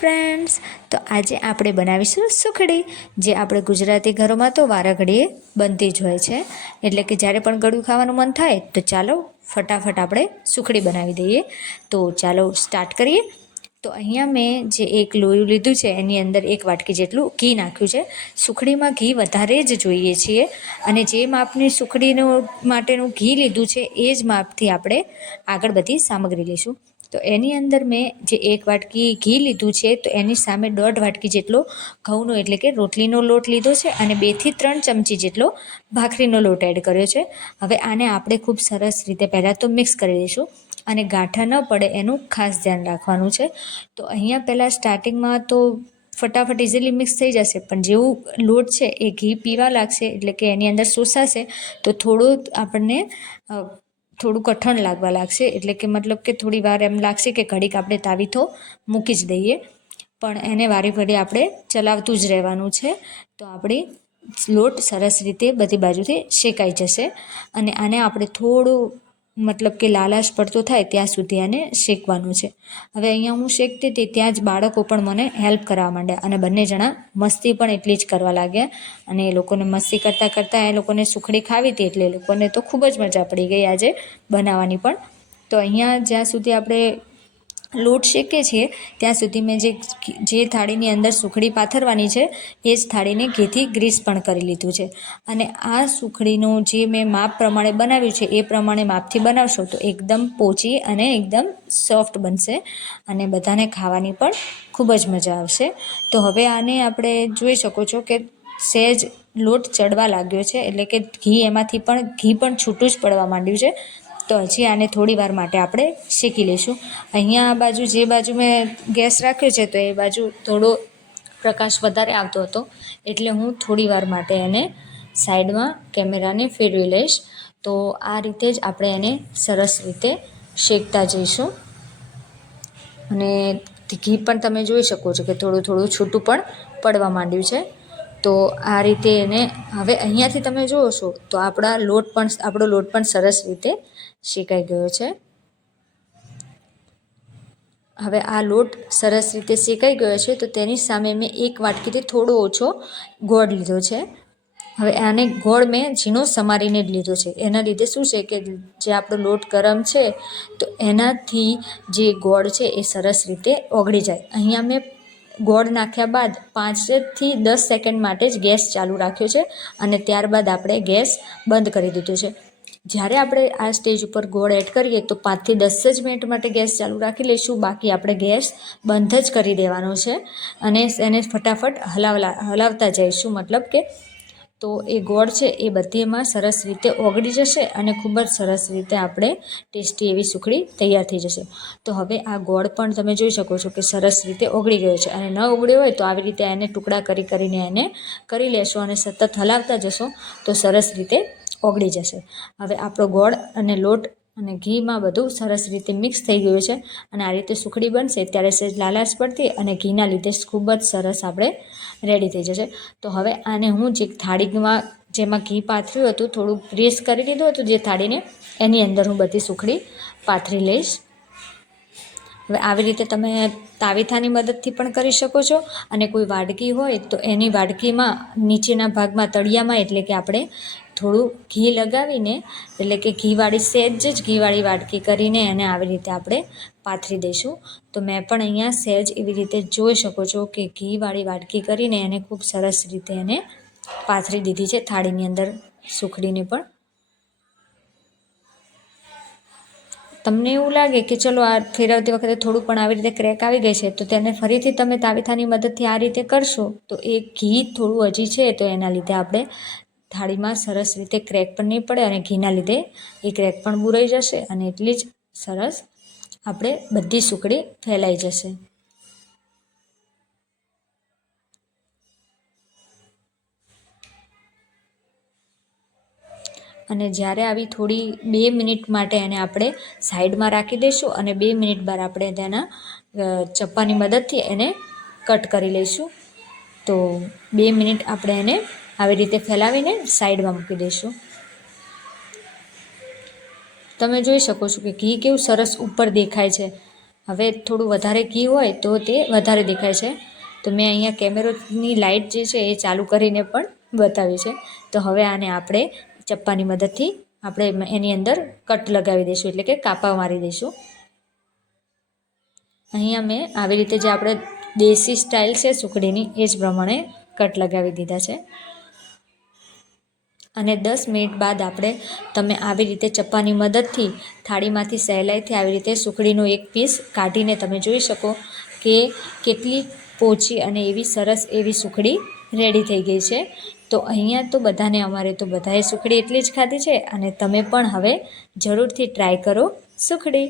Friends, તો આજે આપણે બનાવીશું સુખડી, જે આપણે ગુજરાતી ઘરોમાં તો વારા ઘડીએ બનતી જ હોય છે. એટલે કે જ્યારે પણ ગળ્યું ખાવાનું મન થાય તો ચાલો ફટાફટ આપણે સુખડી બનાવી દઈએ. તો ચાલો સ્ટાર્ટ કરીએ. તો અહીંયા મેં જે એક લોયું લીધું છે એની અંદર 1 વાટકી જેટલું ઘી નાખ્યું છે. સુખડીમાં ઘી વધારે જ જોઈએ છીએ, અને જે માપની સુખડીનું માટેનું ઘી લીધું છે એ જ માપથી આપણે આગળ બધી સામગ્રી લઈશું. તો એની અંદર મેં જે 1 વાટકી ઘી લીધું છે તો એની સામે 1.5 વાટકી જેટલો ઘઉંનો એટલે કે રોટલીનો લોટ લીધો છે, અને 2 થી 3 ચમચી જેટલો ભાખરીનો લોટ એડ કર્યો છે. હવે આને આપણે ખૂબ સરસ રીતે પહેલાં તો મિક્સ કરી દઈશું, અને ગાંઠા ન પડે એનું ખાસ ધ્યાન રાખવાનું છે. તો અહીંયા પહેલાં સ્ટાર્ટિંગમાં તો ફટાફટ ઇઝીલી મિક્સ થઈ જશે, પણ જેવું લોટ છે એ ઘી પીવા લાગશે એટલે કે એની અંદર શોષાશે તો થોડું આપણને થોડું કઠણ લાગવા લાગશે. એટલે કે મતલબ કે થોડી વાર એમ લાગશે કે ઘડીક આપણે તાવીથો મૂકી જ દઈએ, પણ એને વારી ઘડી આપણે ચલાવતું જ રહેવાનું છે. તો આપણી લોટ સરસ રીતે બધી બાજુથી શેકાઈ જશે, અને આને આપણે થોડું મતલબ કે લાલાશ પડતો થાય ત્યાં સુધી આને શેકવાનું છે. હવે અહીંયા હું શેકતી હતી ત્યાં જ બાળકો પણ મને હેલ્પ કરવા માંડ્યા, અને બંને જણા મસ્તી પણ એટલી જ કરવા લાગ્યા, અને એ લોકોને મસ્તી કરતાં કરતાં એ લોકોને સુખડી ખાવી હતી એટલે એ લોકોને તો ખૂબ જ મજા પડી ગઈ આજે બનાવવાની પણ. તો અહીંયા જ્યાં સુધી આપણે લોટ શેકીએ છીએ ત્યાં સુધી મેં જે થાળીની અંદર સુખડી પાથરવાની છે એ જ થાળીને ઘીથી ગ્રીસ પણ કરી લીધું છે. અને આ સુખડીનું જે મેં માપ પ્રમાણે બનાવ્યું છે એ પ્રમાણે માપથી બનાવશો તો એકદમ પોચી અને એકદમ સોફ્ટ બનશે, અને બધાને ખાવાની પણ ખૂબ જ મજા આવશે. તો હવે આને આપણે જોઈ શકો છો કે સહેજ લોટ ચડવા લાગ્યો છે, એટલે કે ઘી પણ છૂટું જ પડવા માંડ્યું છે. તો હજી આને થોડી વાર માટે આપણે શેકી લઈશું. અહીંયા આ બાજુ જે બાજુ મેં ગેસ રાખ્યો છે તો એ બાજુ થોડો પ્રકાશ વધારે આવતો હતો, એટલે હું થોડી વાર માટે એને સાઈડમાં કેમેરાને ફેરવી લઈશ. તો આ રીતે જ આપણે એને સરસ રીતે શેકતા જઈશું. અને ઘી પણ તમે જોઈ શકો છો કે થોડું થોડું છૂટું પણ પડવા માંડ્યું છે. તો આ રીતે એને હવે અહીંયાથી તમે જુઓ છો તો આપણો લોટ પણ સરસ રીતે શેકાઈ ગયો છે. હવે આ લોટ સરસ રીતે શેકાઈ ગયો છે તો તેની સામે મેં 1 વાટકીથી થોડો ઓછો ગોળ લીધો છે. હવે આને ગોળ મેં ઝીણો સમારીને જ લીધો છે. એના લીધે શું છે કે જે આપણો લોટ ગરમ છે તો એનાથી જે ગોળ છે એ સરસ રીતે ઓગળી જાય. અહીંયા મેં ગોળ નાખ્યા બાદ 5 થી 10 સેકન્ડ માટે જ ગેસ ચાલુ રાખ્યો છે, અને ત્યારબાદ આપણે ગેસ બંધ કરી દીધો છે. જ્યારે આપણે આ સ્ટેજ ઉપર ગોળ એડ કરીએ તો 5 થી 10 જ મિનિટ માટે ગેસ ચાલુ રાખી લઈશું, બાકી આપણે ગેસ બંધ જ કરી દેવાનો છે, અને એને ફટાફટ હલાવતા જઈશું. મતલબ કે તો એ ગોળ છે એ બધીમાં સરસ રીતે ઓગળી જશે, અને ખૂબ જ સરસ રીતે આપણે ટેસ્ટી એવી સુખડી તૈયાર થઈ જશે. તો હવે આ ગોળ પણ તમે જોઈ શકો છો કે સરસ રીતે ઓગળી ગયો છે, અને ન ઓગળ્યો હોય તો આવી રીતે એને ટુકડા કરીને એને કરી લેશો, અને સતત હલાવતા જશો તો સરસ રીતે ઓગળી જશે. હવે આપણો ગોળ અને લોટ અને ઘીમાં બધું સરસ રીતે મિક્સ થઈ ગયું છે, અને આ રીતે સુખડી બનશે ત્યારે સહેજ લાલાશ પડતી અને ઘીના લીધે ખૂબ જ સરસ આપણે રેડી થઈ જશે. તો હવે આને હું જે થાળીમાં જેમાં ઘી પાથર્યું હતું થોડું ગ્રીસ કરી લીધું હતું જે થાળીને, એની અંદર હું બધી સુખડી પાથરી લઈશ. હવે આવી રીતે તમે તાવીથાની મદદથી પણ કરી શકો છો, અને કોઈ વાડકી હોય તો એની વાડકીમાં નીચેના ભાગમાં તળિયામાં એટલે કે આપણે થોડું ઘી લગાવીને, એટલે કે સહેજ જ ઘીવાળી વાડકી કરીને એને આવી રીતે આપણે પાથરી દઈશું. તો મેં પણ અહીંયા સહેજ એવી રીતે જોઈ શકો છો કે ઘીવાળી વાડકી કરીને એને ખૂબ સરસ રીતે એને પાથરી દીધી છે થાળીની અંદર સુખડીને પણ. તમને એવું લાગે કે ચલો આ ફેરવતી વખતે થોડું પણ આવી રીતે ક્રેક આવી ગઈ છે તો તેને ફરીથી તમે તાવીથાની મદદથી આ રીતે કરશો તો એ ઘી થોડું હજી છે તો એના લીધે આપણે થાળીમાં સરસ રીતે ક્રેક પણ નહીં પડે, અને ઘીના લીધે એ ક્રેક પણ બુરાઈ જશે, અને એટલી જ સરસ આપણે બધી સુખડી ફેલાઈ જશે. અને જ્યારે આવી થોડી 2 મિનિટ માટે એને આપણે સાઈડમાં રાખી દઈશું, અને 2 મિનિટ બાદ આપણે તેના ચપ્પાની મદદથી એને કટ કરી લઈશું. તો 2 મિનિટ આપણે એને આવી રીતે ફેલાવીને સાઈડમાં મૂકી દઈશું. તમે જોઈ શકો છો કે ઘી કેવું સરસ ઉપર દેખાય છે. હવે થોડું વધારે ઘી હોય તો તે વધારે દેખાય છે, તો મેં અહીંયા કેમેરાની લાઇટ જે છે એ ચાલુ કરીને પણ બતાવી છે. તો હવે આને આપણે ચપ્પાની મદદથી આપણે એની અંદર કટ લગાવી દઈશું, એટલે કે કાપા મારી દઈશું. અહીંયા મેં આવી રીતે જે આપણે દેશી સ્ટાઇલ છે સુખડીની એ જ પ્રમાણે કટ લગાવી દીધા છે. અને 10 મિનિટ બાદ તમે આવી રીતે ચપ્પાની મદદથી થાળીમાંથી સહેલાઈથી આવી રીતે સુખડીનો એક પીસ કાઢીને તમે જોઈ શકો કે કેટલી પોચી અને એવી સરસ એવી સુખડી રેડી થઈ ગઈ છે. તો અહીંયા તો અમારે તો બધાએ સુખડી એટલી જ ખાધી છે, અને તમે પણ હવે જરૂરથી ટ્રાય કરો સુખડી.